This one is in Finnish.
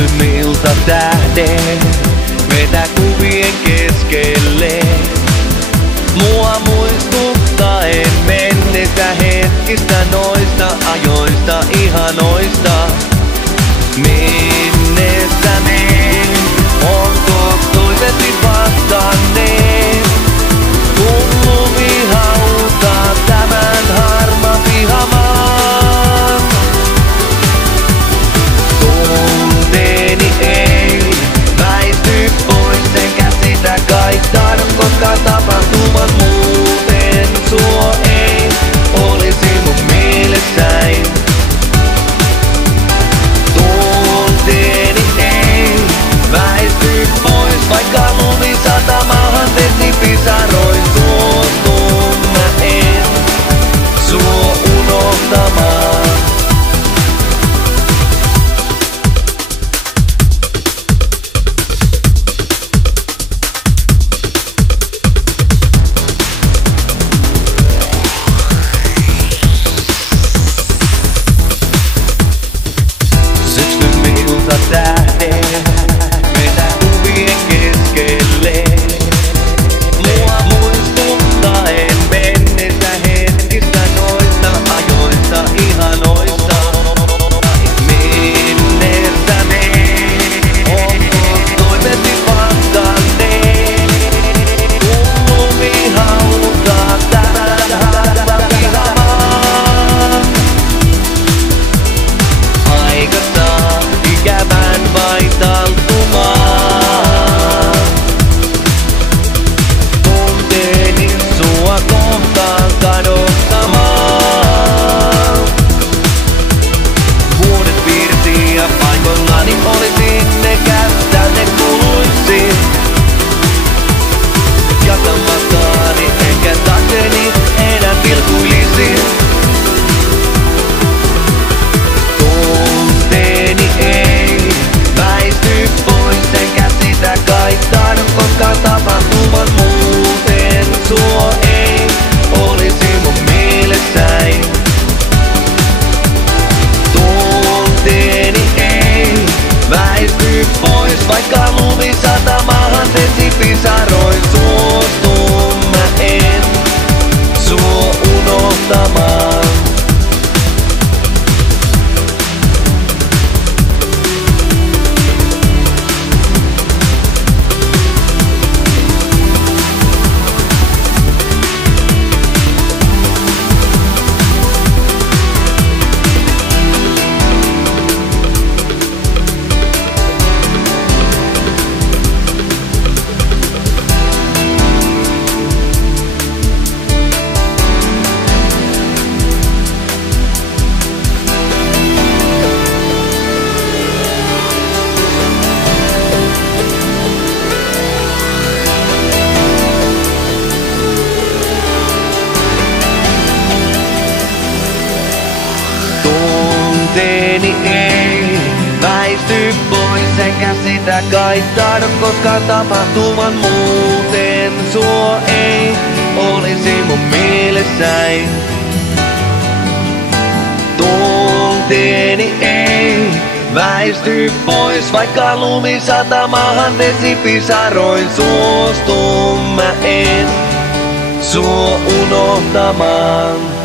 Syksymilta tähden vetää kuvien keskelle. Mua muistuttaen menneistä hetkistä, noista ajoista ihanoista. Minnestä me on toivottavasti vastanneet, kun lumi hautaa tämän harma pihamaan. Tunteeni ei väisty pois, enkä sitä kai tahdo, koska tapahtumat muuten suo ei olisi mun mielessäin. Tunteeni ei väisty pois, vaikka lumi satamahan vesi pisaroin. Suostun mä en suo unohtamaan. Syksymilta tähden vetää kuvien keskelle. Mua muistuttaen menneistä hetkistä, noista ajoista ihanoista. Minnestä me on toivottavasti vastanneet, kun lumi hautaa tämän harvan pihamaan. Aika saa ikävän vain taltumaan. Tunteeni sua kohtaan kadottamaan. Vuodet virti ja paikoillani olisin, eikä tänne kuluisin. Jatkan matkaani enkä taakseni enää vilkuilisin. Tunteeni ei väisty pois, enkä sitä kai tahdo, koska tapahtumat muuten suo ei olisi mun mielessäin. Tunteeni ei väisty pois, vaikka lumi satamahan vesi pisaroin. Suostun mä en suo unohtamaan. Tunteeni ei väisty pois, enkä sitä kai tahdo, koska tapahtuman muuten suo ei olisi mun mielessäin. Tunteeni ei väisty pois, vaikka lumi satamahan vesi pisaroin. Suostun mä en suo unohtamaan.